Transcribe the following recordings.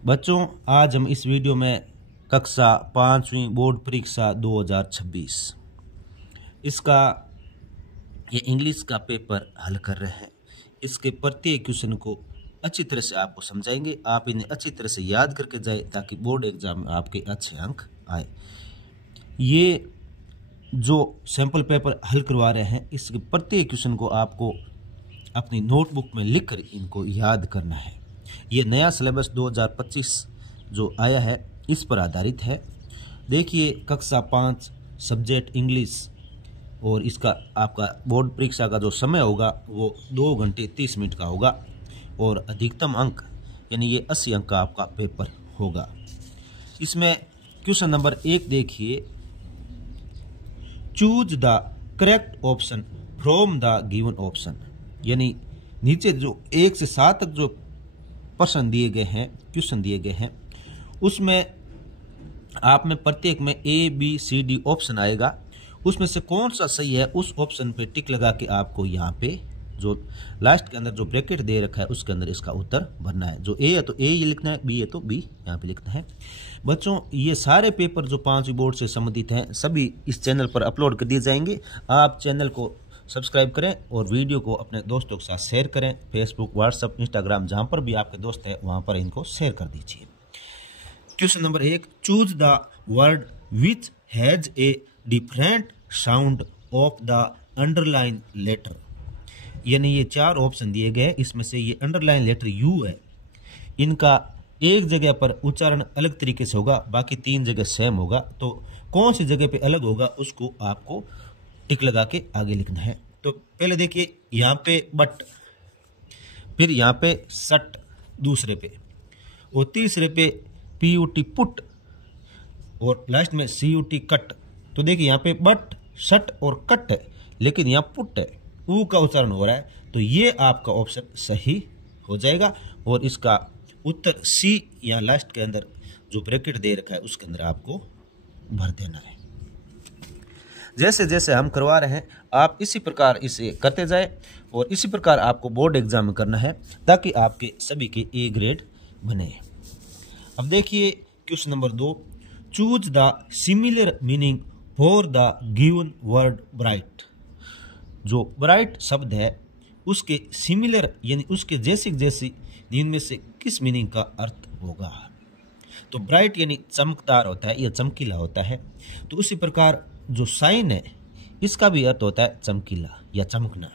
बच्चों, आज हम इस वीडियो में कक्षा 5वीं बोर्ड परीक्षा 2026 इसका ये इंग्लिश का पेपर हल कर रहे हैं। इसके प्रत्येक क्वेश्चन को अच्छी तरह से आपको समझाएंगे, आप इन्हें अच्छी तरह से याद करके जाए ताकि बोर्ड एग्जाम में आपके अच्छे अंक आए। ये जो सैंपल पेपर हल करवा रहे हैं, इसके प्रत्येक क्वेश्चन को आपको अपनी नोटबुक में लिखकर इनको याद करना है। ये नया सिलेबस 2025 जो आया है इस पर आधारित है। देखिए, कक्षा 5 सब्जेक्ट इंग्लिश और इसका आपका बोर्ड परीक्षा का जो समय होगा वो 2 घंटे 30 मिनट का होगा और अधिकतम अंक यानी ये 80 अंक का आपका पेपर होगा। इसमें क्वेश्चन नंबर 1 देखिए, choose the correct option from the given option. यानी नीचे जो 1 से 7 तक जो प्रश्न दिए गए हैं, क्वेश्चन दिए गए हैं, उसमें आप में प्रत्येक में A, B, C, D option आएगा। उसमें से कौन सा सही है उस ऑप्शन पे टिक लगा के आपको यहाँ पे जो लास्ट के अंदर जो ब्रैकेट दे रखा है उसके अंदर इसका उत्तर भरना है। जो A है तो A ये लिखना है, B है तो B यहाँ पे लिखना है। बच्चों, ये सारे पेपर जो 5वीं बोर्ड से संबंधित हैं सभी इस चैनल पर अपलोड कर दिए जाएंगे। आप चैनल को सब्सक्राइब करें और वीडियो को अपने दोस्तों के साथ शेयर करें। फेसबुक, व्हाट्सएप, इंस्टाग्राम जहां पर भी आपके दोस्त हैं वहां पर इनको शेयर कर दीजिए। Question number 1, choose the word which has a different sound of the underline letter. यानी ये 4 ऑप्शन दिए गए, इसमें से ये अंडरलाइन लेटर यू है, इनका एक जगह पर उच्चारण अलग तरीके से होगा, बाकी 3 जगह सेम होगा। तो कौन सी जगह पे अलग होगा उसको आपको टिक लगा के आगे लिखना है। तो पहले देखिए, यहाँ पे बट, फिर यहाँ पे सट दूसरे पे, और तीसरे पे PUT पुट, और लास्ट में CUT कट। तो देखिए यहाँ पे बट, सट और कट है, लेकिन यहाँ पुट है, ऊ का उच्चारण हो रहा है। तो ये आपका ऑप्शन सही हो जाएगा और इसका उत्तर C यहाँ लास्ट के अंदर जो ब्रैकेट दे रखा है उसके अंदर आपको भर देना है। जैसे जैसे हम करवा रहे हैं आप इसी प्रकार इसे करते जाए और इसी प्रकार आपको बोर्ड एग्जाम में करना है ताकि आपके सभी के A ग्रेड बने। अब देखिए question number 2, choose the similar meaning for the given word bright. जो ब्राइट शब्द है उसके सिमिलर यानी उसके जैसी जैसी इनमें से किस मीनिंग का अर्थ होगा। तो ब्राइट यानी चमकदार होता है या चमकीला होता है। तो उसी प्रकार जो साइन है इसका भी अर्थ होता है चमकीला या चमकना।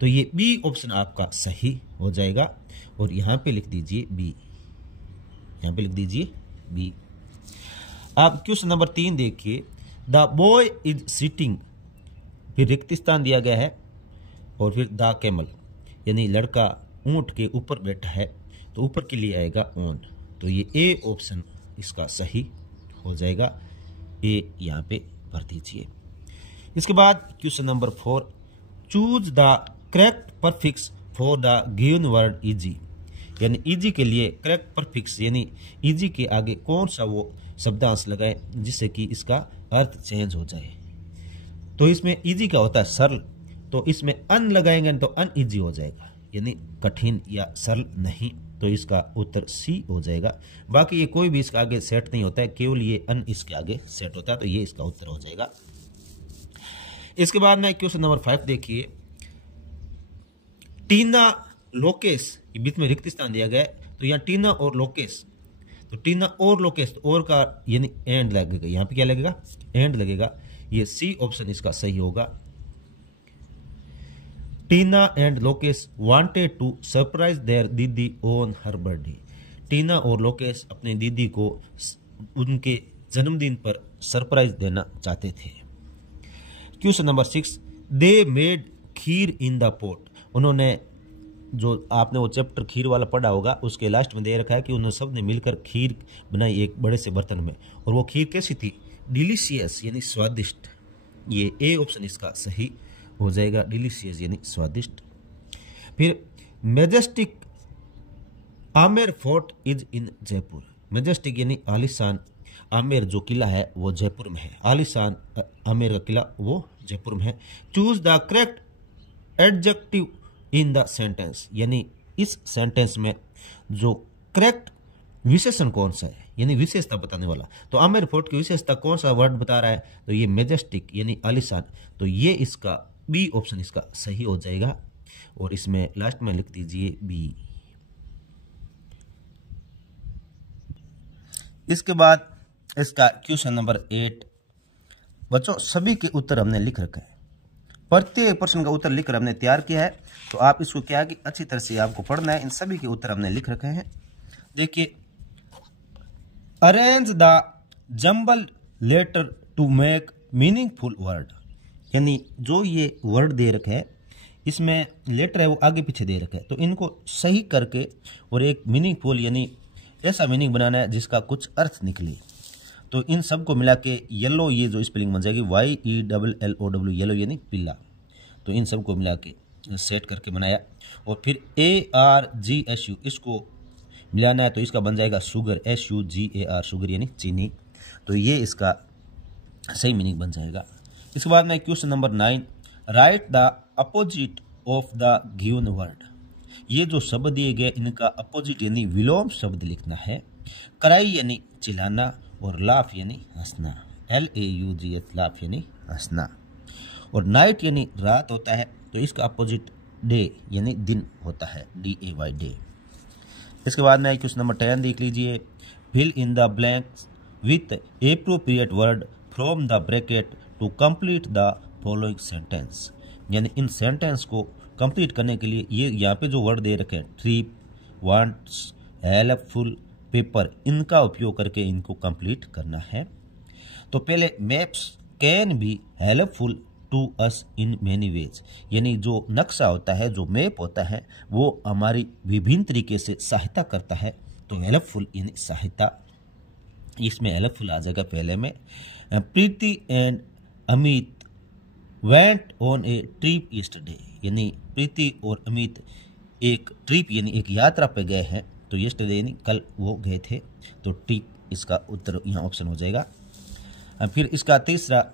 तो ये B ऑप्शन आपका सही हो जाएगा और यहाँ पे लिख दीजिए B, यहाँ पे लिख दीजिए B। आप क्वेश्चन नंबर 3 देखिए, द बॉय इज सिटिंग, फिर रिक्त स्थान दिया गया है और फिर द कैमल यानी लड़का ऊंट के ऊपर बैठा है, तो ऊपर के लिए आएगा ऑन। तो ये A ऑप्शन इसका सही हो जाएगा, A यहाँ पे भर दीजिए। इसके बाद question number 4, choose the correct prefix for the given word easy. यानी इजी के लिए करेक्ट परफिक्स यानी इजी के आगे कौन सा वो शब्दांश लगाए जिससे कि इसका अर्थ चेंज हो जाए। तो इसमें इजी का होता है सरल, तो इसमें अन लगाएंगे तो अन इजी हो जाएगा यानी कठिन या सरल नहीं। तो इसका उत्तर C हो जाएगा। बाकी ये कोई भी इसके आगे सेट नहीं होता है, केवल ये अन इसके आगे सेट होता है, तो ये इसका उत्तर हो जाएगा। इसके बाद में क्वेश्चन नंबर 5 देखिए, टीना लोकेश, बीच में रिक्त स्थान दिया गया है, तो यहाँ टीना और लोकेश, तो टीना और लोकेश, तो और का यानी एंड लगेगा, यहाँ पे क्या लगेगा एंड लगेगा। ये C ऑप्शन इसका सही होगा। Tina and Lokesh wanted to surprise their didi on her birthday. Tina और लोकेश अपने दीदी को उनके जन्मदिन पर सरप्राइज देना चाहते थे। Question number 6, they made kheer in the pot. उन्होंने, जो आपने वो चैप्टर खीर वाला पढ़ा होगा उसके लास्ट में दे रखा है कि उन्होंने सब ने मिलकर खीर बनाई एक बड़े से बर्तन में, और वो खीर कैसी थी, डिलीशियस यानी स्वादिष्ट। ये A ऑप्शन इसका सही हो जाएगा, डिलीशियस यानी स्वादिष्ट। फिर majestic Amer fort is in Jaipur. Majestic यानी आलिशान, आमेर जो किला है वो जयपुर में है, आलिशान आमेर का किला वो जयपुर में है। Choose the correct adjective in the sentence, यानी इस सेंटेंस में जो करेक्ट विशेषण कौन सा है, यानी विशेषता बताने वाला। तो आमिर फोर्ट की विशेषता कौन सा वर्ड बता रहा है, तो ये मेजेस्टिक यानी आलीशान। तो ये इसका बी ऑप्शन इसका सही हो जाएगा, और इसमें लास्ट में लिख दीजिए बी। इसके बाद इसका क्वेश्चन नंबर 8। बच्चों सभी के उत्तर हमने लिख रखा है, प्रत्येक प्रश्न का उत्तर लिखकर हमने तैयार किया है। तो आप इसको क्या है कि अच्छी तरह से आपको पढ़ना है। इन सभी के उत्तर हमने लिख रखे हैं। देखिए, arrange the jumble letter to make meaningful word, यानी जो ये वर्ड दे रखे है इसमें लेटर है वो आगे पीछे दे रखे है, तो इनको सही करके और एक मीनिंगफुल यानी ऐसा मीनिंग बनाना है जिसका कुछ अर्थ निकले। तो इन सब को मिला के येलो, ये जो स्पेलिंग बन जाएगी YELLOW, येलो यानी पीला। तो इन सब को मिला के सेट करके बनाया, और फिर ARGSU इसको मिलाना है, तो इसका बन जाएगा शुगर, SUGAR, शुगर यानी चीनी। तो ये इसका सही मीनिंग बन जाएगा। इसके बाद में question number 9, right the opposite of the given word. ये जो शब्द दिए गए इनका अपोजिट यानी विलोम शब्द लिखना है। कराई यानी चिल्लाना, और लाफ यानी हंसना, LAUGH, लाफ यानी हंसना। और नाइट यानी रात होता है, तो इसका अपोजिट डे यानी दिन होता है, DAY, डे। इसके बाद में क्वेश्चन नंबर 10 देख लीजिए, fill in the blanks with appropriate word from the bracket to complete the following sentence. यानी इन सेंटेंस को कंप्लीट करने के लिए ये यहाँ पे जो वर्ड दे रखे हैं, ट्रिप, वांट्स, हेल्पफुल, पेपर, इनका उपयोग करके इनको कंप्लीट करना है। तो पहले, maps can be helpful to us in many ways, यानी जो नक्शा होता है, जो मैप होता है, वो हमारी विभिन्न तरीके से सहायता करता है। तो हेल्पफुल यानी सहायता, इसमें हेल्पफुल आ जाएगा पहले में। Preeti and Amit went on a trip yesterday, यानी प्रीति और अमित एक ट्रिप यानी एक यात्रा पे गए हैं। तो यस्टरडे यानी कल वो गए थे, तो ट्रिप इसका उत्तर यहाँ ऑप्शन हो जाएगा। फिर इसका तीसरा,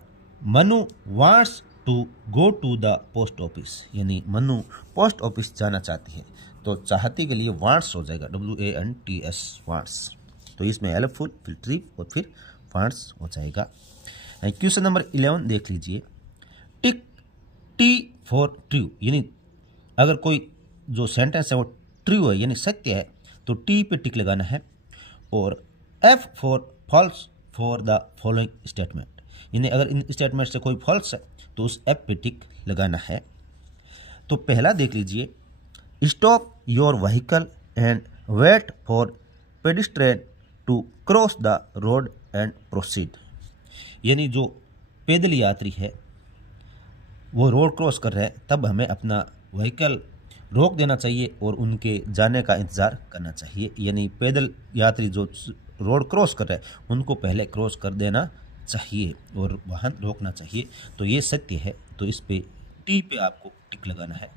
Manu wants to go to the post office, यानी मनु पोस्ट ऑफिस जाना चाहती है। तो चाहती के लिए वांट्स हो जाएगा, WANTS, वांट्स। तो इसमें हेल्पफुल, फिर ट्रिप और फिर वांट्स हो जाएगा। क्वेश्चन नंबर 11 देख लीजिए, टिक T फॉर ट्रू, यानी अगर कोई जो सेंटेंस है वो ट्रू है यानी सत्य है, तो T पे टिक लगाना है। और F for false for the following statement, यानी अगर इन स्टेटमेंट से कोई फॉल्स है तो उस F पे टिक लगाना है। तो पहला देख लीजिए, stop your vehicle and wait for pedestrian to cross the road and proceed, यानी जो पैदल यात्री है वो रोड क्रॉस कर रहे हैं, तब हमें अपना व्हीकल रोक देना चाहिए और उनके जाने का इंतज़ार करना चाहिए। यानी पैदल यात्री जो रोड क्रॉस कर रहे हैं उनको पहले क्रॉस कर देना चाहिए और वाहन रोकना चाहिए। तो ये सत्य है, तो इस पे T पे आपको टिक लगाना है।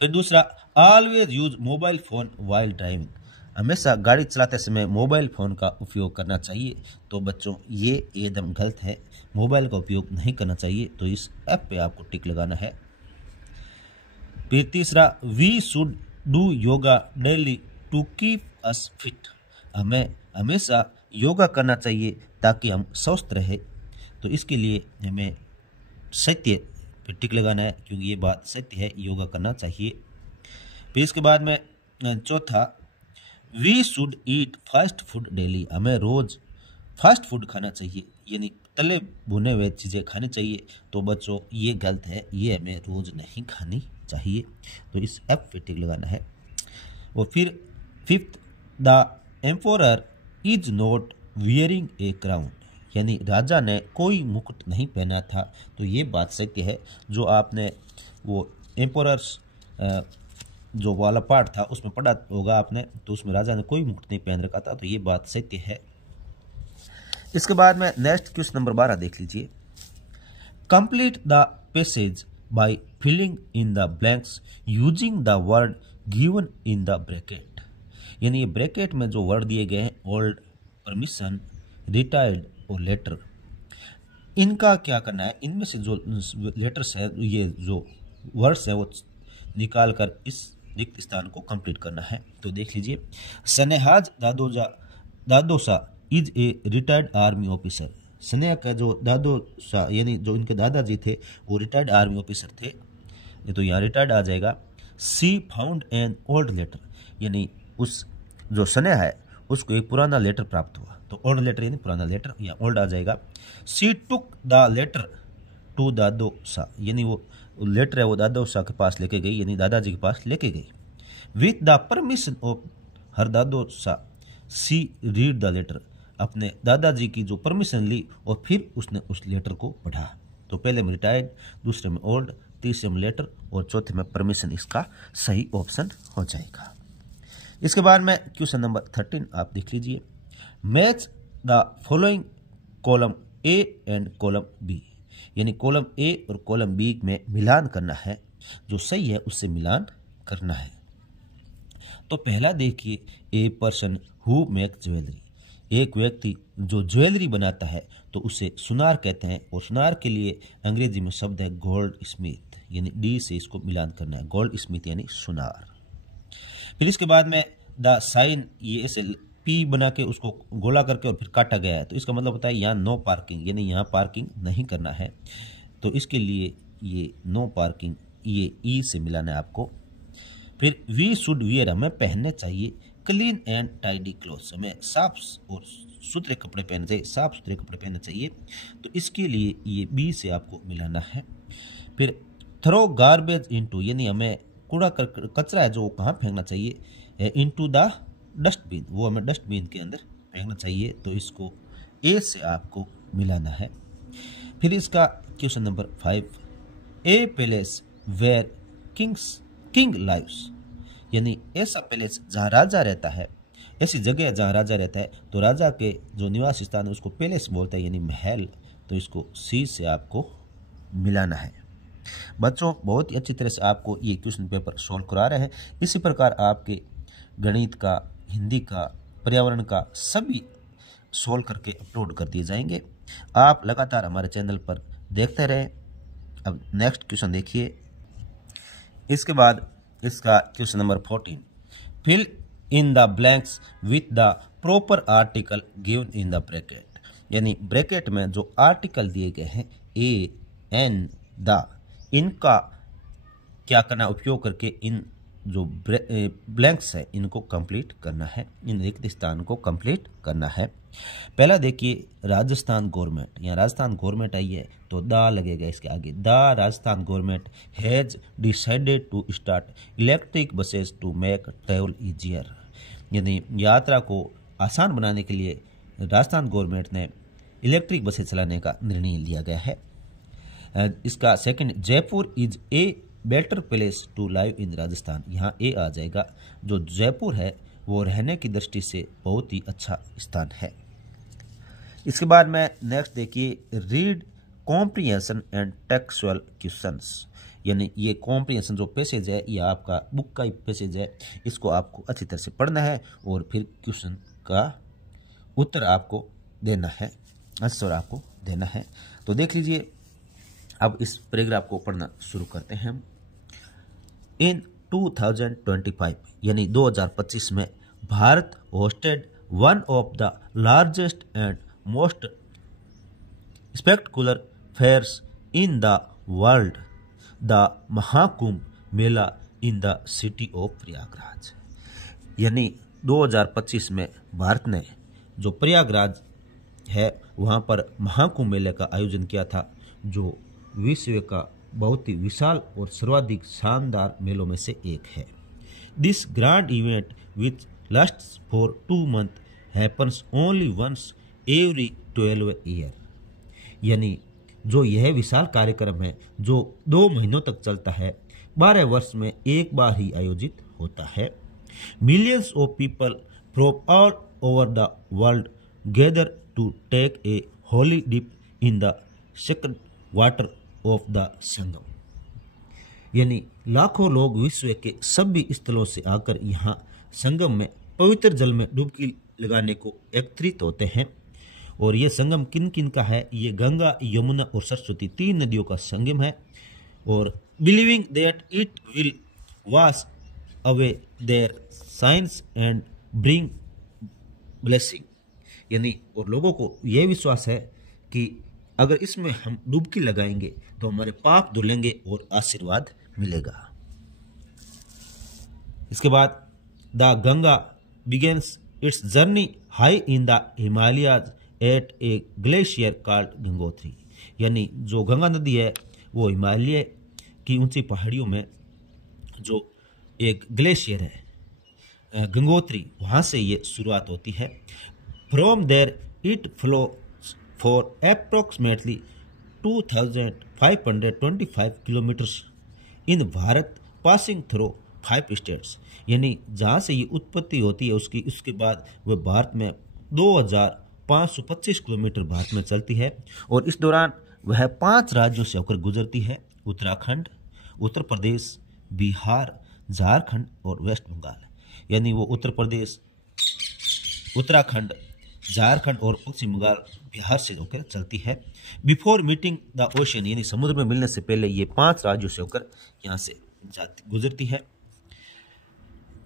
फिर दूसरा, always use mobile phone while driving, हमेशा गाड़ी चलाते समय मोबाइल फ़ोन का उपयोग करना चाहिए। तो बच्चों ये एकदम गलत है, मोबाइल का उपयोग नहीं करना चाहिए। तो इस ऐप पे आपको टिक लगाना है। फिर तीसरा, we should do yoga daily to keep us fit, हमें हमेशा योगा करना चाहिए ताकि हम स्वस्थ रहे। तो इसके लिए हमें सत्य पे टिक लगाना है, क्योंकि ये बात सत्य है, योगा करना चाहिए। फिर इसके बाद में चौथा, we should eat fast food daily, हमें रोज़ फास्ट फूड खाना चाहिए, यानी तले भुने हुए चीज़ें खानी चाहिए। तो बच्चों ये गलत है, ये हमें रोज़ नहीं खानी चाहिए। तो इस ऐप पे टिक लगाना है। और फिर fifth, the emperor is not wearing a crown, यानी राजा ने कोई मुकुट नहीं पहना था। तो ये बात सत्य है, जो आपने वो एम्पोरर्स जो वाला पार्ट था उसमें पढ़ा होगा आपने, तो उसमें राजा ने कोई मुकुट नहीं पहन रखा था। तो ये बात सत्य है। इसके बाद में नेक्स्ट क्वेश्चन नंबर 12 देख लीजिए, complete the passage by filling in the blanks using the word given in the bracket, यानी ये ब्रैकेट में जो वर्ड दिए गए हैं, ओल्ड, परमिशन, रिटायर्ड और लेटर, इनका क्या करना है, इनमें से जो लेटर्स है, ये जो वर्ड्स हैं वो निकाल कर इस रिक्त स्थान को कंप्लीट करना है। तो देख लीजिए, Sneha's dadosa is a retired army officer. Sneha का जो दादोसा यानी जो इनके दादाजी थे वो रिटायर्ड आर्मी ऑफिसर थे, तो यहाँ रिटायर्ड आ जाएगा। सी फाउंड एन ओल्ड लेटर, यानी उस जो स्नेहा है उसको एक पुराना लेटर प्राप्त हुआ, तो ओल्ड लेटर यानी पुराना लेटर, यहाँ ओल्ड आ जाएगा। सी टुक द लेटर टू दादोसा, यानी वो लेटर है वो दादोसा के पास लेके गई, यानी दादाजी के पास लेके गई। With the permission of her dadosa she read the letter, अपने दादाजी की जो परमिशन ली और फिर उसने उस लेटर को पढ़ा। तो पहले में रिटायर्ड, दूसरे में ओल्ड, तीसरे में लेटर और चौथे में परमिशन, इसका सही ऑप्शन हो जाएगा। इसके बाद में क्वेश्चन नंबर 13 आप देख लीजिए। Match the following column A and column B, यानी कॉलम ए और कॉलम बी में मिलान करना है, जो सही है उससे मिलान करना है। तो पहला देखिए, a person who make jewellery, एक व्यक्ति जो ज्वेलरी बनाता है तो उसे सुनार कहते हैं, और सुनार के लिए अंग्रेजी में शब्द है गोल्ड स्मिथ, यानी डी से इसको मिलान करना है, गोल्ड स्मिथ यानी सुनार। फिर इसके बाद में द साइन, ये ऐसे पी बना के उसको गोला करके और फिर काटा गया है, तो इसका मतलब होता है यहाँ नो पार्किंग, यानी यहाँ पार्किंग नहीं करना है, तो इसके लिए ये नो पार्किंग ये ई से मिलाना है आपको। फिर वी शुड वियर, हमें पहनने चाहिए क्लीन एंड टाइडी क्लोथ्स, हमें साफ और सुथरे कपड़े पहनने चाहिए, साफ सुथरे कपड़े पहनने चाहिए, तो इसके लिए ये बी से आपको मिलाना है। फिर थ्रो गार्बेज इनटू, यानी हमें कूड़ा कचरा है जो कहाँ फेंकना चाहिए, इनटू द डस्टबिन, वो हमें डस्टबिन के अंदर फेंकना चाहिए, तो इसको ए से आपको मिलाना है। फिर इसका question number 5, a palace where king lives, यानी ऐसा पैलेस जहाँ राजा रहता है, ऐसी जगह जहाँ राजा रहता है, तो राजा के जो निवास स्थान है उसको पैलेस बोलते हैं, यानी महल, तो इसको सी से आपको मिलाना है। बच्चों बहुत ही अच्छी तरह से आपको ये क्वेश्चन पेपर सॉल्व करा रहे हैं। इसी प्रकार आपके गणित का, हिंदी का, पर्यावरण का सभी सॉल्व करके अपलोड कर दिए जाएंगे। आप लगातार हमारे चैनल पर देखते रहें। अब नेक्स्ट क्वेश्चन देखिए। इसके बाद इसका question number 14, fill in the blanks with the proper article given in the bracket, यानी ब्रैकेट में जो आर्टिकल दिए गए हैं ए एन द, इनका क्या करना, उपयोग करके इन जो ब्लैंक्स है इनको कंप्लीट करना है, इन रिक्त स्थान को कंप्लीट करना है। पहला देखिए, राजस्थान गवर्नमेंट, यहाँ राजस्थान गवर्नमेंट आई है तो द लगेगा इसके आगे, the Rajasthan government has decided to start electric buses to make travel easier, यानी यात्रा को आसान बनाने के लिए राजस्थान गवर्नमेंट ने इलेक्ट्रिक बसें चलाने का निर्णय लिया गया है। इसका second, Jaipur is a better place to live in Rajasthan, यहाँ ए आ जाएगा, जो जयपुर है वो रहने की दृष्टि से बहुत ही अच्छा स्थान है। इसके बाद में नेक्स्ट देखिए, read comprehension and textual questions, यानी ये कॉम्प्रिहेंशन जो पैसेज है ये आपका बुक का ही पैसेज है, इसको आपको अच्छी तरह से पढ़ना है और फिर क्वेश्चन का उत्तर आपको देना है, आंसर आपको देना है। तो देख लीजिए, अब इस पैराग्राफ को पढ़ना शुरू करते हैं हम। इन 2025 यानी 2025 में Bharat hosted one of the largest and most spectacular fairs in the world, the Mahakumbh Mela in the city of Prayagraj, यानी 2025 में भारत ने जो प्रयागराज है वहाँ पर महाकुंभ मेले का आयोजन किया था, जो विश्व का बहुत ही विशाल और सर्वाधिक शानदार मेलों में से एक है। This grand event which lasts for 2 months happens only once every 12 year, यानी जो यह विशाल कार्यक्रम है जो 2 महीनों तक चलता है, 12 वर्ष में एक बार ही आयोजित होता है। Millions of people from all over the world gather to take a holy dip in the sacred water of the Sangam, यानी लाखों लोग विश्व के सभी स्थलों से आकर यहाँ संगम में पवित्र जल में डुबकी लगाने को एकत्रित होते हैं। और ये संगम किन किन का है, ये गंगा, यमुना और सरस्वती 3 नदियों का संगम है। और believing that it will wash away their sins and bring blessing, यानी और लोगों को यह विश्वास है कि अगर इसमें हम डुबकी लगाएंगे तो हमारे पाप धुलेंगे और आशीर्वाद मिलेगा। इसके बाद the Ganga begins its journey high in the Himalayas at a glacier called Gangotri, यानी जो गंगा नदी है वो हिमालय की ऊंची पहाड़ियों में जो एक ग्लेशियर है गंगोत्री, वहां से ये शुरुआत होती है। From there it flow for approximately 2525 kilometres in Bharat passing through 5 states, यानी जहाँ से ये उत्पत्ति होती है उसके बाद वह भारत में 2525 किलोमीटर भारत में चलती है और इस दौरान वह 5 राज्यों से होकर गुजरती है, उत्तराखंड, उत्तर प्रदेश, बिहार, झारखंड और वेस्ट बंगाल, यानी वो उत्तर प्रदेश, उत्तराखंड, झारखंड और पश्चिम बंगाल, बिहार से होकर चलती है। बिफोर मीटिंग द ओशन, यानी समुद्र में मिलने से पहले ये 5 राज्यों से होकर यहाँ से गुजरती है।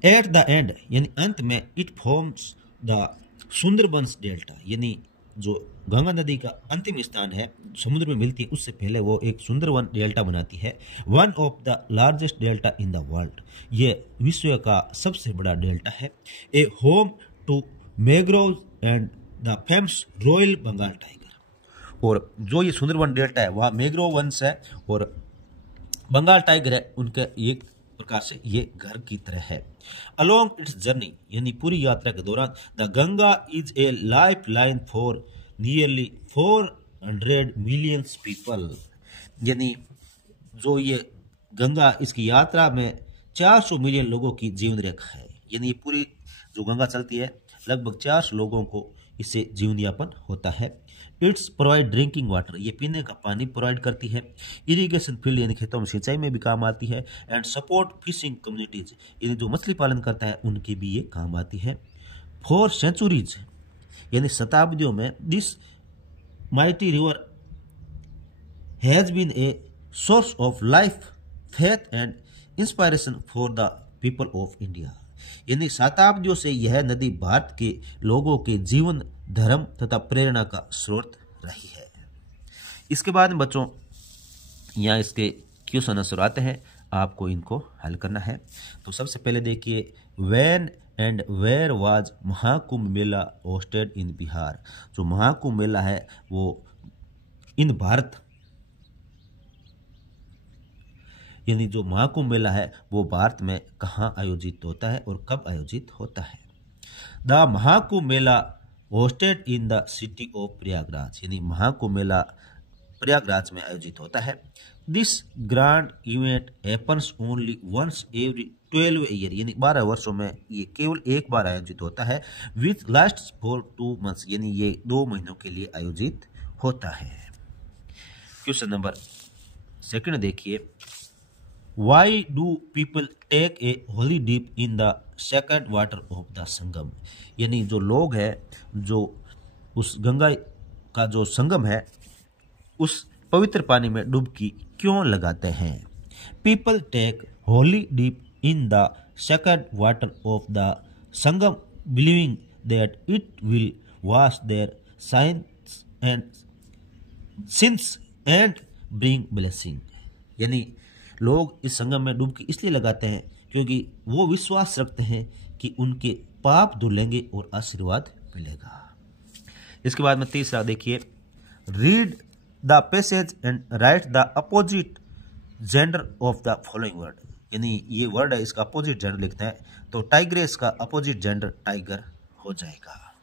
एट द एंड, यानी अंत में it forms the Sundarbans delta, यानी जो गंगा नदी का अंतिम स्थान है समुद्र में मिलती है उससे पहले वो एक सुंदरवन डेल्टा बनाती है। One of the largest delta in the world, ये विश्व का सबसे बड़ा डेल्टा है। A home to mangrove and the famous royal Bengal tiger, और जो ये सुंदरवन डेल्टा है वहाँ मैंग्रोव वंश है और बंगाल टाइगर है, उनके एक प्रकार से ये घर की तरह है। अलोंग इट्स जर्नी, यानी पूरी यात्रा के दौरान the Ganga is a life line for nearly 400 millions people, यानी जो ये गंगा इसकी यात्रा में 400 मिलियन लोगों की जीवन रेखा है, यानी ये पूरी जो गंगा चलती है लगभग 400 लोगों को इससे जीवन यापन होता है। इट्स प्रोवाइड ड्रिंकिंग वाटर, ये पीने का पानी प्रोवाइड करती है। इरिगेशन फील्ड, यानी खेतों में सिंचाई में भी काम आती है। एंड सपोर्ट फिशिंग कम्युनिटीज, यानी जो मछली पालन करता है उनके भी ये काम आती है। फॉर सेंचुरीज, यानी शताब्दियों में this mighty river has been a source of life, faith and inspiration for the people of India, यानी शताब्दियों से यह नदी भारत के लोगों के जीवन, धर्म तथा प्रेरणा का स्रोत रही है। इसके बाद में बच्चों यहाँ इसके क्वेश्चन आंसर आते हैं, आपको इनको हल करना है। तो सबसे पहले देखिए, when and where was Mahakumbh Mela hosted in Bihar, जो महाकुंभ मेला है वो इन भारत, यानी जो महाकुंभ मेला है वो भारत में कहाँ आयोजित होता है और कब आयोजित होता है। The Mahakumbh Mela hosted in the city of Prayagraj, यानी महाकुंभ मेला प्रयागराज में आयोजित होता है। This grand event happens only once every 12 year, यानी 12 वर्षों में ये केवल एक बार आयोजित होता है। विथ लास्ट्स फॉर 2 मंथ्स, यानी ये 2 महीनों के लिए आयोजित होता है। क्वेश्चन नंबर 2 देखिए, why do people take a holy dip in the second water of the Sangam, यानी जो लोग हैं जो उस गंगा का जो संगम है उस पवित्र पानी में डुबकी क्यों लगाते हैं। People take holy dip in the second water of the Sangam believing that it will wash their sins and sins and bring blessing, यानी लोग इस संगम में डुबकी इसलिए लगाते हैं क्योंकि वो विश्वास रखते हैं कि उनके पाप धुलेंगे और आशीर्वाद मिलेगा। इसके बाद में 3 देखिए, read the passage and write the opposite gender of the following word, यानी ये वर्ड है इसका अपोजिट जेंडर लिखते हैं तो टाइग्रेस का अपोजिट जेंडर टाइगर हो जाएगा।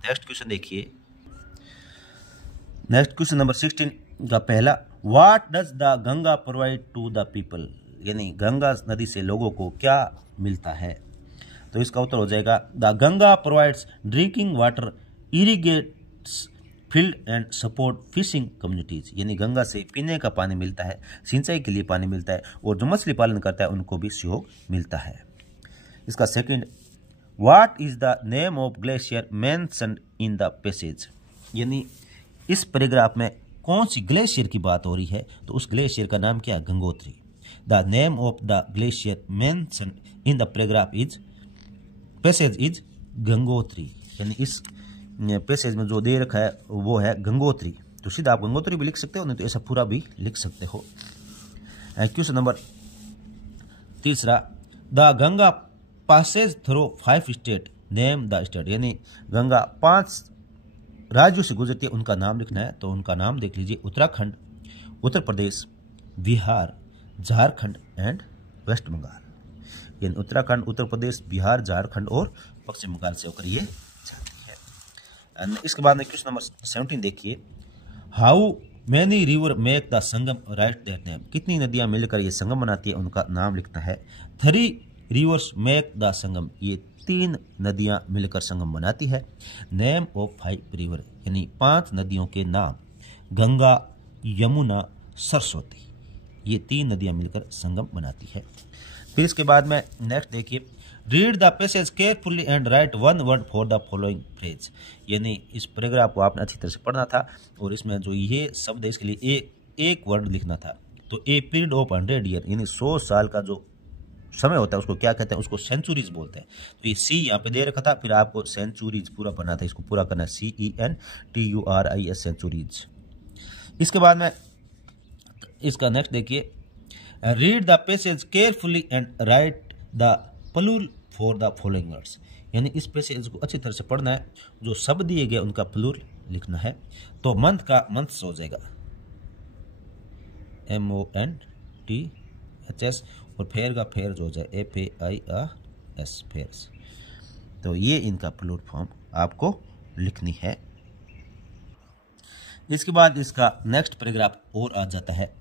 नेक्स्ट क्वेश्चन देखिए, नेक्स्ट क्वेश्चन नंबर 16 का पहला, what does the Ganga provide to the people, यानी गंगा नदी से लोगों को क्या मिलता है। तो इसका उत्तर हो जाएगा, the Ganga provides drinking water, irrigates field and support fishing communities, यानी गंगा से पीने का पानी मिलता है, सिंचाई के लिए पानी मिलता है और जो मछली पालन करता है उनको भी सहयोग मिलता है। इसका second, what is the name of glacier mentioned in the passage, यानी इस पैराग्राफ में कौन सी ग्लेशियर की बात हो रही है तो उस ग्लेशियर का नाम क्या है, Gangotri. The name of the glacier mentioned in the passage is Gangotri. यानी इस पैसेज में जो दे रखा है वो है गंगोत्री। तो सीधा आप गंगोत्री भी लिख सकते हो, नहीं तो ऐसा पूरा भी लिख सकते हो। Question number 3, the Ganga Passage through 5 state, name the state. यानी गंगा 5 राज्यों से गुजरती है, उनका नाम लिखना है। तो उनका नाम देख लीजिए, उत्तराखंड, उत्तर प्रदेश, बिहार, झारखंड एंड वेस्ट बंगाल। यानी उत्तराखंड, उत्तर प्रदेश, बिहार, झारखंड और पश्चिम बंगाल से होकर ये जाती है। इसके बाद में क्वेश्चन नंबर 17 देखिए, how many river make the Sangam, right that name. कितनी नदियां मिलकर ये संगम बनाती है, उनका नाम लिखना है। 3 रिवर्स मेक द संगम, ये 3 नदियां मिलकर संगम बनाती है। नेम ऑफ 5 रिवर, यानी 5 नदियों के नाम, गंगा, यमुना, सरस्वती, ये 3 नदियां मिलकर संगम बनाती है। फिर इसके बाद में नेक्स्ट देखिए, read the passage carefully and right 1 word for the following phrase. यानी इस पैराग्राफ को आपने अच्छी तरह से पढ़ना था और इसमें जो ये शब्द है इसके लिए एक वर्ड लिखना था। तो ए पीरियड ऑफ 100 ईयर, यानी 100 साल का जो समय होता है उसको क्या कहते हैं, उसको सेंचुरीज बोलते हैं। तो ये सी यहाँ पे दे रखा था, फिर आपको सेंचुरीज पूरा पढ़ना था, इसको पूरा करना है, CENTURIS सेंचुरीज। इसके बाद में इसका नेक्स्ट देखिए, read the passage carefully and write the plural for the following words. यानी इस पैसेज को अच्छी तरह से पढ़ना है, जो शब्द दिए गए उनका प्लूरल लिखना है। तो मंथ का मंथ्स हो जाएगा MONTHS, और फेयर का फेयर जो हो जाए FAIRS, फेयर्स। तो ये इनका प्लूरल फॉर्म आपको लिखनी है। इसके बाद इसका नेक्स्ट पैराग्राफ और आ जाता है,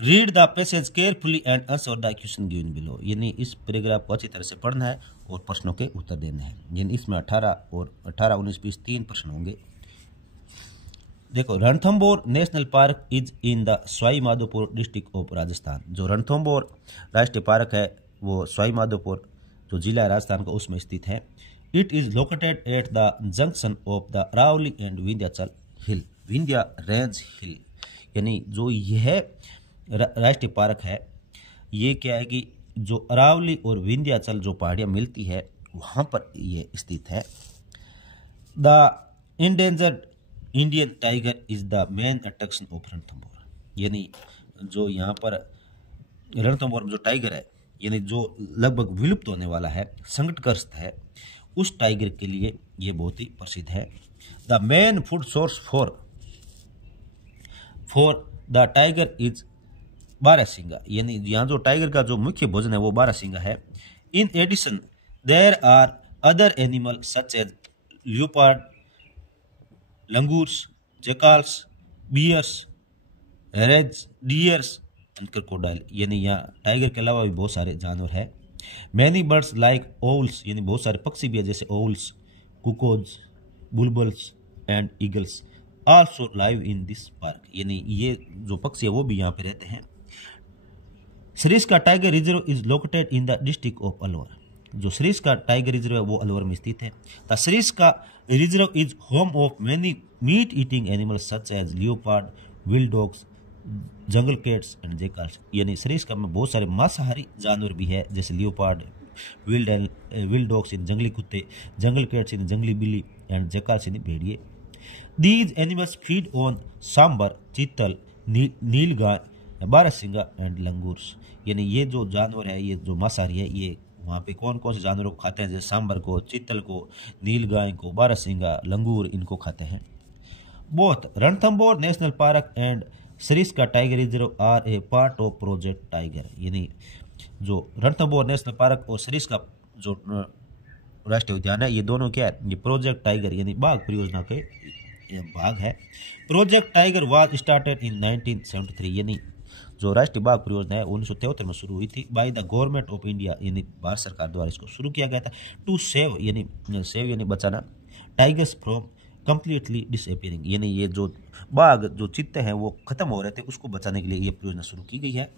read the passage carefully and answer the question given below. यानी इस पैराग्राफ को अच्छी तरह से पढ़ना है और प्रश्नों के उत्तर देने हैं। यानी इसमें 18 और 18, 19, 20 3 प्रश्न होंगे। देखो, Ranthambore national park is in the Sawai Madhopur district of Rajasthan. जो रणथंभौर राष्ट्रीय पार्क है वो सवाई माधोपुर जो जिला है राजस्थान का, उसमें स्थित है। It is located at the junction of the Aravalli and Vindhyachal hill, Vindhya range hill. यानी जो यह राष्ट्रीय पार्क है ये क्या है कि जो अरावली और विंध्याचल जो पहाड़ियाँ मिलती है वहाँ पर ये स्थित है। The endangered Indian tiger is the main attraction of Ranthambore. यानी जो यहाँ पर रणथंभौर में जो टाइगर है, यानी जो लगभग विलुप्त होने वाला है, संकटग्रस्त है, उस टाइगर के लिए ये बहुत ही प्रसिद्ध है। The main food source for the tiger is barasingha. यानी यहाँ जो टाइगर का जो मुख्य भोजन है वो बारहसिंगा है। In addition there are other animal such as leopard, langurs, jackals, bears, hares, deers and crocodile. यानी यहाँ टाइगर के अलावा भी बहुत सारे जानवर हैं। मैनी बर्ड्स लाइक ओवल्स, यानी बहुत सारे पक्षी भी है जैसे owls, cuckoos, bulbuls and eagles also live in this park. यानी ये जो पक्षी है वो भी यहाँ पे रहते हैं। Sariska tiger reserve is located in the district of Alwar. जो सरिस्का टाइगर रिजर्व है वो अलवर में स्थित है। The Sariska reserve is home of many meat eating animals such as leopard, wild dogs, jungle cats and jackals. यानी सरिस्का में बहुत सारे मांसाहारी जानवर भी है जैसे लियोपार्ड, विल्ड डॉग्स यानी जंगली कुत्ते, जंगल कैट्स यानी जंगली बिल्ली एंड जैकाल्स यानी भेड़िए। These animals feed on sambar, chital, nilgai, barasingha and langurs. यानी ये जो जानवर है, ये जो मांसाहारी है, ये वहाँ पे कौन कौन से जानवरों को खाते हैं, जैसे सांबर को, चीतल को, नीलगाय को, बारहसिंगा, लंगूर, इनको खाते हैं। Both Ranthambore national park and Sariska tiger reserve are a part of project tiger. यानी जो रणथंभौर नेशनल पार्क और सरिस्का जो राष्ट्रीय उद्यान है, ये दोनों क्या है, ये प्रोजेक्ट टाइगर यानी बाघ परियोजना के भाग है। Project tiger was started in 1973। यानी जो राष्ट्रीय बाघ परियोजना है 1973 में शुरू हुई थी by the government of India, यानी भारत सरकार द्वारा इसको शुरू किया गया था। टू सेव यानी बचाना, टाइगर्स फ्रॉम कंप्लीटली डिसअपियरिंग। यानी ये जो बाघ जो चीते हैं वो खत्म हो रहे थे, उसको बचाने के लिए ये परियोजना शुरू की गई है।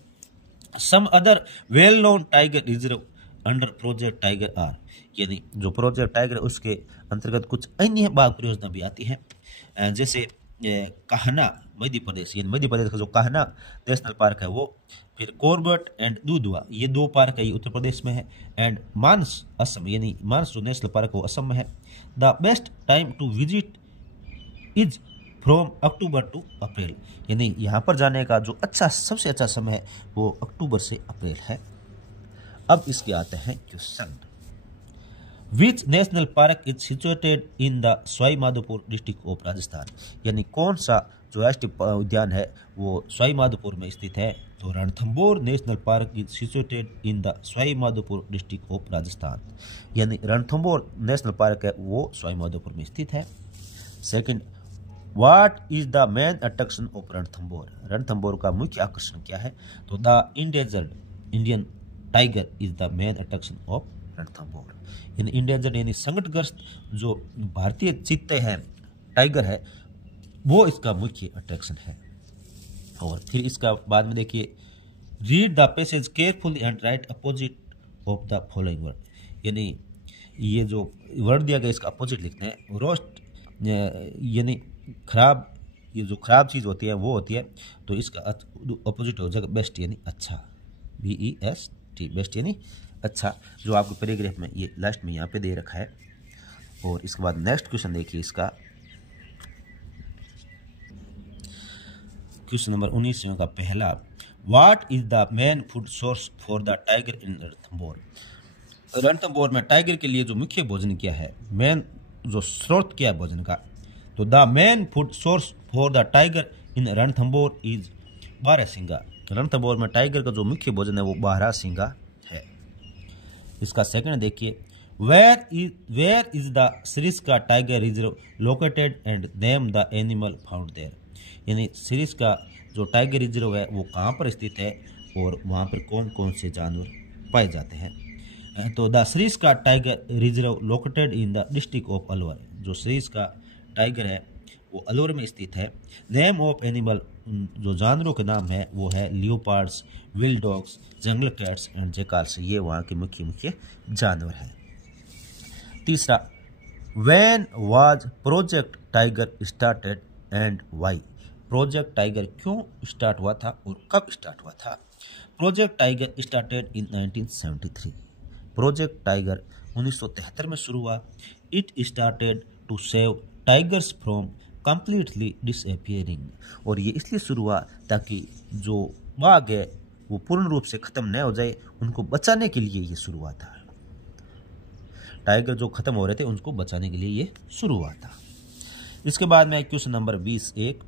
Some other well known tiger reserve under project tiger are. यानी जो प्रोजेक्ट टाइगर है उसके अंतर्गत कुछ अन्य बाघ परियोजना भी आती है, जैसे कान्हा मध्य प्रदेश, यानी मध्य प्रदेश का जो कान्हा नेशनल पार्क है वो, फिर कॉर्बेट एंड दुधवा, ये 2 पार्क है, ये उत्तर प्रदेश में है, एंड मानस असम, यानी मानस जो नेशनल पार्क है वो असम में है। The best time to visit is from October to April, यानी यहाँ पर जाने का जो सबसे अच्छा समय है वो अक्टूबर से अप्रैल है। अब इसके आते हैं question. Which national park is situated in the Sawai Madhopur district of Rajasthan, यानी कौन सा जो राष्ट्रीय उद्यान है वो सवाई माधोपुर में स्थित है? तो Ranthambore national park is situated in the Sawai Madhopur district of Rajasthan, यानी रणथंभौर नेशनल पार्क है वो सवाई माधोपुर में स्थित है। Second, what is the main attraction of Ranthambore, Ranthambore का मुख्य आकर्षण क्या है? तो the endangered Indian tiger is the main attraction of Ranthambore, यानी इंडेंजर्ड यानी संकटग्रस्त जो भारतीय चीते हैं, टाइगर है, वो इसका मुख्य अट्रैक्शन है। और फिर इसका बाद में देखिए, read the passage carefully and right opposite of the following word, यानी ये जो वर्ड दिया गया इसका अपोजिट लिखते हैं। रोस्ट यानी खराब, ये जो खराब चीज़ होती है वो होती है, तो इसका अपोजिट हो जाएगा बेस्ट, यानी अच्छा, BEST, बेस्ट यानी अच्छा, जो आपको पैराग्राफ में ये लास्ट में यहाँ पे दे रखा है। और इसके बाद नेक्स्ट क्वेश्चन देखिए, इसका क्वेश्चन नंबर 19 का पहला, what is the main food source for the tiger in Ranthambore, Ranthambore में टाइगर के लिए जो मुख्य भोजन क्या है, मेन जो स्रोत क्या है भोजन का? तो the main food source for the tiger in Ranthambore is barasingha, Ranthambore में टाइगर का जो मुख्य भोजन है वो बारहसिंगा है। इसका सेकंड देखिए, where is the Sariska tiger reserve located and name the animal found there, यानी सरिस्का जो टाइगर रिजर्व है वो कहाँ पर स्थित है और वहाँ पर कौन कौन से जानवर पाए जाते हैं? तो the Sariska tiger reserve located in the district of Alwar, जो सरिस्का टाइगर है वो अलवर में स्थित है। नेम ऑफ एनिमल, जो जानवरों के नाम है वो है leopards, wild dogs, jungle cats and jackals, ये वहाँ के मुख्य जानवर हैं। तीसरा, when was project tiger started and why, project tiger क्यों स्टार्ट हुआ था और कब स्टार्ट हुआ था? Project tiger started in 1973, project tiger 1973 में शुरू हुआ। It started to save tigers from completely disappearing, और ये इसलिए शुरू हुआ ताकि जो बाघ है वो पूर्ण रूप से खत्म न हो जाए, उनको बचाने के लिए ये शुरू हुआ था। टाइगर जो खत्म हो रहे थे उनको बचाने के लिए ये शुरू हुआ था। इसके बाद में question number 21,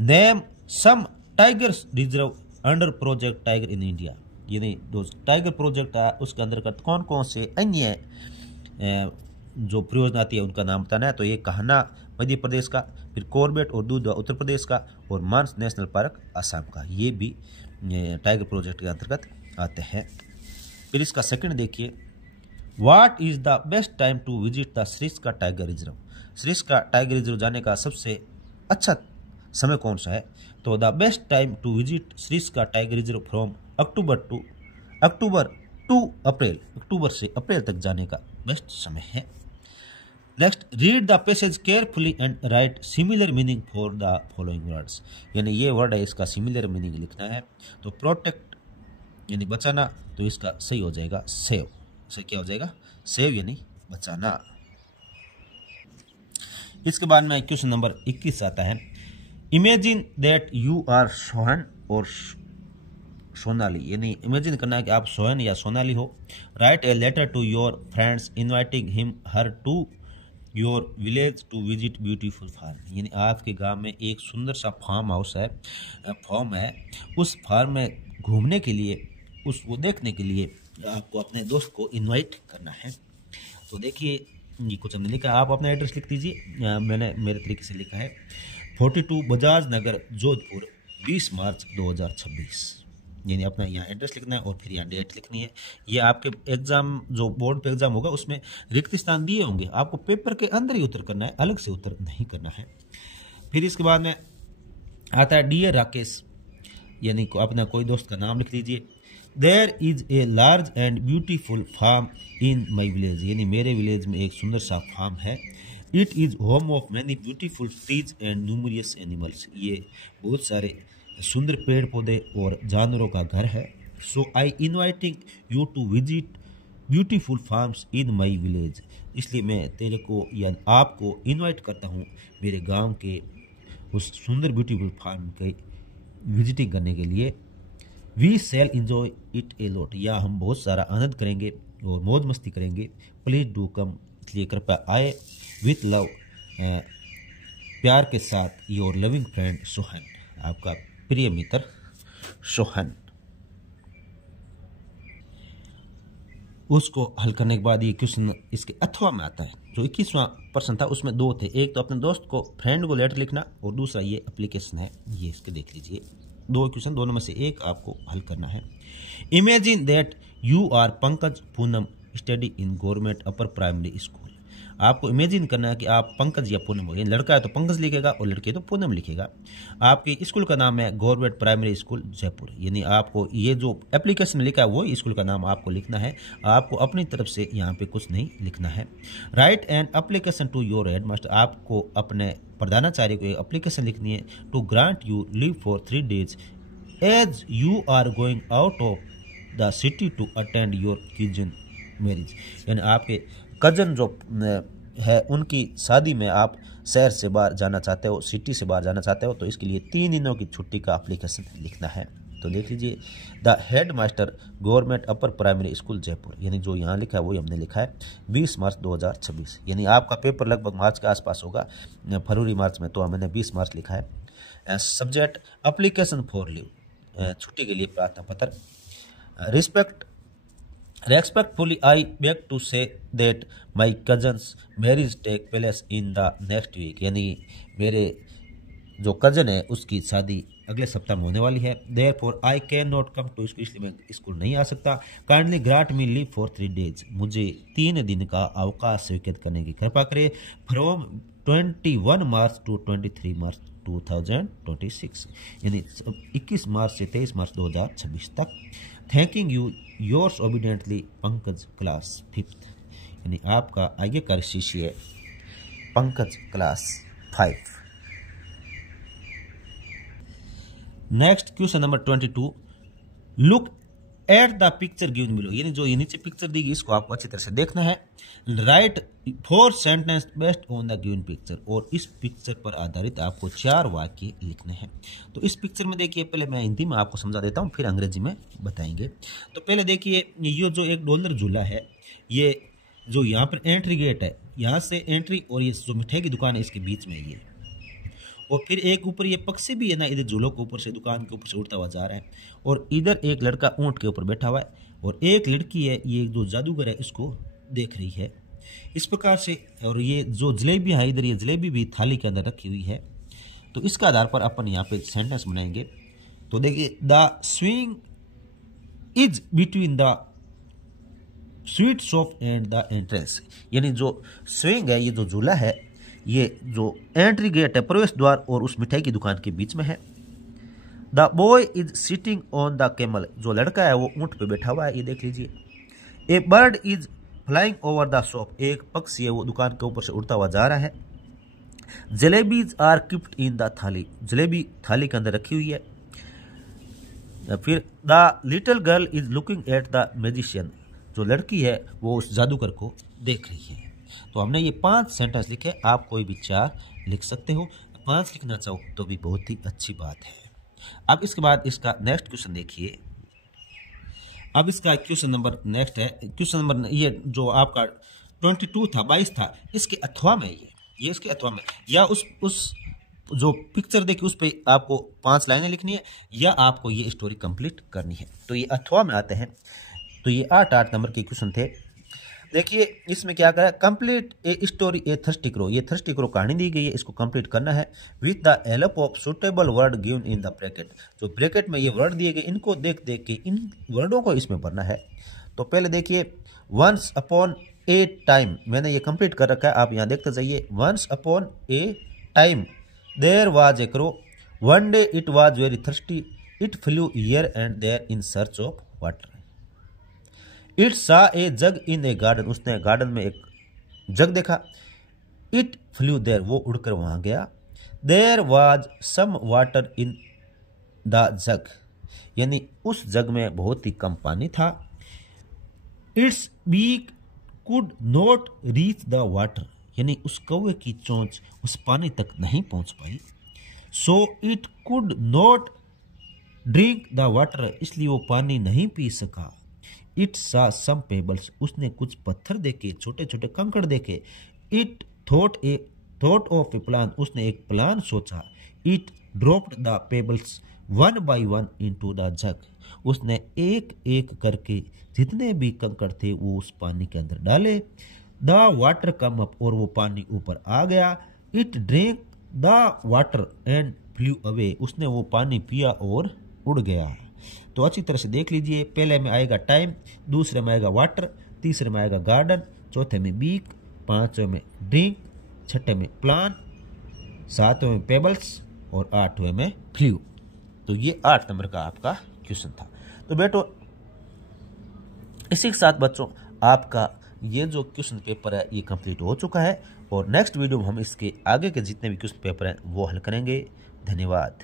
name some tigers reserve under project tiger in India, यानी जो टाइगर प्रोजेक्ट है उसके अंतर्गत कौन कौन से अन्य जो परियोजना आती है उनका नाम बताना है। तो ये कान्हा मध्य प्रदेश का, फिर कॉर्बेट और दुधवा उत्तर प्रदेश का, और मानस नेशनल पार्क असम का, ये भी टाइगर प्रोजेक्ट के अंतर्गत आते हैं। फिर इसका सेकंड देखिए, what is the best time to visit the Sariska tiger reserve, Sariska tiger reserve जाने का सबसे अच्छा समय कौन सा है? तो the best time to visit Sariska tiger reserve from October to April, October से अप्रैल तक जाने का बेस्ट समय है। Next, read the passage carefully and write similar meaning for the following words, यानी ये वर्ड है इसका सिमिलर मीनिंग लिखना है। तो प्रोटेक्ट यानी बचाना, तो इसका सही हो जाएगा सेव, सही क्या हो जाएगा? सेव यानी बचाना। इसके बाद में क्वेश्चन नंबर 21 आता है, imagine that you are Sohan और सोनाली, यानी इमेजिन करना है कि आप सोहन या सोनाली हो। Write a letter to your friends inviting him her to your village to visit beautiful farm, यानी आपके गांव में एक सुंदर सा फार्म हाउस है, फार्म है, उस फार्म में घूमने के लिए, उसको देखने के लिए आपको अपने दोस्त को इनवाइट करना है। तो देखिए ये कुछ हमने लिखा, आप अपना एड्रेस लिख दीजिए। मैंने मेरे तरीके से लिखा है 42 बजाज नगर जोधपुर 20 मार्च 2026, यानी अपना यहाँ एड्रेस लिखना है और फिर यहाँ डेट लिखनी है। ये आपके एग्जाम जो बोर्ड पे एग्जाम होगा उसमें रिक्त स्थान दिए होंगे, आपको पेपर के अंदर ही उत्तर करना है, अलग से उत्तर नहीं करना है। फिर इसके बाद में आता है डियर राकेश, यानी अपना कोई दोस्त का नाम लिख लीजिए। There is a large and beautiful farm in my village, यानी मेरे विलेज में एक सुंदर सा फार्म है। It is home of many beautiful trees and numerous animals. ये बहुत सारे सुंदर पेड़ पौधे और जानवरों का घर है। So I inviting you to visit beautiful farms in my village. इसलिए मैं तेरे को या आपको इनवाइट करता हूँ मेरे गांव के उस सुंदर ब्यूटीफुल फार्म के विजिटिंग करने के लिए। We shall enjoy it a lot, या हम बहुत सारा आनंद करेंगे और मौज मस्ती करेंगे। प्लीज डू कम, इसलिए कृपया आए। विथ लव, प्यार के साथ, योर लविंग फ्रेंड सोहन, आपका प्रिय मित्र सोहन। उसको हल करने के बाद ये क्वेश्चन इसके अथवा में आता है। जो 21वां प्रश्न था उसमें दो थे, एक तो अपने दोस्त को फ्रेंड को लेटर लिखना और दूसरा ये एप्लीकेशन है, ये इसके देख लीजिए। दो क्वेश्चन, दोनों में से एक आपको हल करना है। Imagine that you are Pankaj Poonam study in government upper primary school. आपको इमेजिन करना है कि आप पंकज या पूनम हो, लड़का है तो पंकज लिखेगा और लड़की है तो पूनम लिखेगा। आपके स्कूल का नाम है गवर्नमेंट प्राइमरी स्कूल जयपुर, यानी आपको ये जो एप्लीकेशन में लिखा है वो स्कूल का नाम आपको लिखना है। आपको अपनी तरफ से यहाँ पे कुछ नहीं लिखना है। Write an application to your headmaster, आपको अपने प्रधानाचार्य को एप्लीकेशन लिखनी है। To grant you leave for 3 days as you are going out of the city to attend your cousin marriage, यानी आपके कजन जो है उनकी शादी में आप शहर से बाहर जाना चाहते हो, सिटी से बाहर जाना चाहते हो, तो इसके लिए 3 दिनों की छुट्टी का एप्लीकेशन लिखना है। तो देख लीजिए, the head master government upper primary school Jaipur, यानी जो यहाँ लिखा है वही हमने लिखा है 20 मार्च 2026, यानी आपका पेपर लगभग मार्च के आसपास होगा, फरवरी मार्च में, तो हमने 20 मार्च लिखा है। सब्जेक्ट एप्लीकेशन फॉर लीव, छुट्टी के लिए प्रार्थना पत्र। Respectfully, I beg to say that my cousin's marriage take place in the next week, यानी मेरे जो कजन है उसकी शादी अगले सप्ताह में होने वाली है। Therefore, I cannot come to school, इसलिए मैं स्कूल नहीं आ सकता। Kindly grant me leave for 3 days, मुझे 3 दिन का अवकाश स्वीकृत करने की कृपा करें। From 21 मार्च to 23 मार्च 2026, यानी 21 मार्च से 23 मार्च 2026 तक। Thanking you yours obediently Pankaj class 5th, यानी आपका आज्ञाकारी शिष्य Pankaj class 5। Next question number 22, look at the picture given below, यानी जो ये नीचे पिक्चर दी गई इसको आपको अच्छी तरह से देखना है। Right 4 sentence based on the given picture, और इस पिक्चर पर आधारित आपको 4 वाक्य लिखने हैं। तो इस पिक्चर में देखिए, पहले मैं हिंदी में आपको समझा देता हूँ, फिर अंग्रेजी में बताएंगे। तो पहले देखिए, ये जो एक डॉलर झूला है, ये जो यहाँ पर एंट्री गेट है, यहाँ से एंट्री और ये जो मिठाई की दुकान है इसके बीच में ये, और फिर एक ऊपर ये पक्षी भी है ना, इधर झूलों के ऊपर से, दुकान के ऊपर से उड़ता हुआ जा रहा है, और इधर एक लड़का ऊंट के ऊपर बैठा हुआ है, और एक लड़की है, ये जो जादूगर है इसको देख रही है इस प्रकार से। और ये जो जलेबी है इधर, ये जलेबी भी थाली के अंदर रखी हुई है। तो इसका आधार पर अपन यहाँ पे सेंटेंस बनाएंगे। तो देखिए, the swing is between the sweet shop and the entrance, यानी जो स्विंग है, ये जो झूला है, ये जो एंट्री गेट है, प्रवेश द्वार और उस मिठाई की दुकान के बीच में है। The boy is sitting on the camel, जो लड़का है वो ऊंट पे बैठा हुआ है, ये देख लीजिए। A bird is flying over the shop, एक पक्षी है वो दुकान के ऊपर से उड़ता हुआ जा रहा है। Jalebis are kept in the thali, jalebi thali के अंदर रखी हुई है। फिर the little girl is looking at the magician, जो लड़की है वो उस जादूगर को देख रही है। तो हमने ये 5 सेंटेंस लिखे, आप कोई भी 4 लिख सकते हो, 5 लिखना चाहो तो भी बहुत ही अच्छी बात है। अब इसके बाद इसका नेक्स्ट क्वेश्चन देखिए। अब इसका क्वेश्चन नंबर नेक्स्ट है, क्वेश्चन नंबर ये जो आपका 22 था, 22 था, इसके अथवा में ये इसके अथवा में, या उस जो पिक्चर देखिए उस पर आपको 5 लाइनें लिखनी है, या आपको ये स्टोरी कंप्लीट करनी है। तो ये अथवा में आते हैं। तो ये 8 नंबर के क्वेश्चन थे। देखिए इसमें क्या करा, complete a story A thirsty crow, ये थर्स्टी क्रो कहानी दी गई है, इसको कंप्लीट करना है with the help of suitable word given in the bracket. जो ब्रैकेट में ये वर्ड दिए गए इनको देख देख के इन वर्डों को इसमें भरना है। तो पहले देखिए, वंस अपॉन ए टाइम, मैंने ये कंप्लीट कर रखा है, आप यहाँ देखते जाइए। Once upon a time there was a crow, one day it was very thirsty, it flew here and there in search of water. It saw a jug in A garden, उसने garden में एक जग देखा। It flu there, वो उड़कर वहां गया। There was some water in the jug, यानी उस जग में बहुत ही कम पानी था। Its beak could not reach the water, यानी उस कौवे की चोंच उस पानी तक नहीं पहुंच पाई। So it could not drink the water, इसलिए वो पानी नहीं पी सका। इट सा सम पेबल्स, उसने कुछ पत्थर देखे, छोटे छोटे कंकड़ देखे। It thought of a plan, उसने एक प्लान सोचा। It dropped the pebbles one by one into the jug, उसने एक एक करके जितने भी कंकड़ थे वो उस पानी के अंदर डाले। द वाटर कम अप, और वो पानी ऊपर आ गया। It drink the water and flu away, उसने वो पानी पिया और उड़ गया। तो अच्छी तरह से देख लीजिए, पहले में आएगा टाइम, दूसरे में आएगा वाटर, तीसरे में आएगा गार्डन, चौथे में बीक, पांचवें में ड्रिंक, छठे में प्लान, सातवें में पेबल्स और आठवें में फ्लू। तो ये 8 नंबर का आपका क्वेश्चन था। तो बेटो इसी के साथ बच्चों आपका ये जो क्वेश्चन पेपर है ये कंप्लीट हो चुका है, और नेक्स्ट वीडियो में हम इसके आगे के जितने भी क्वेश्चन पेपर हैं वो हल करेंगे। धन्यवाद।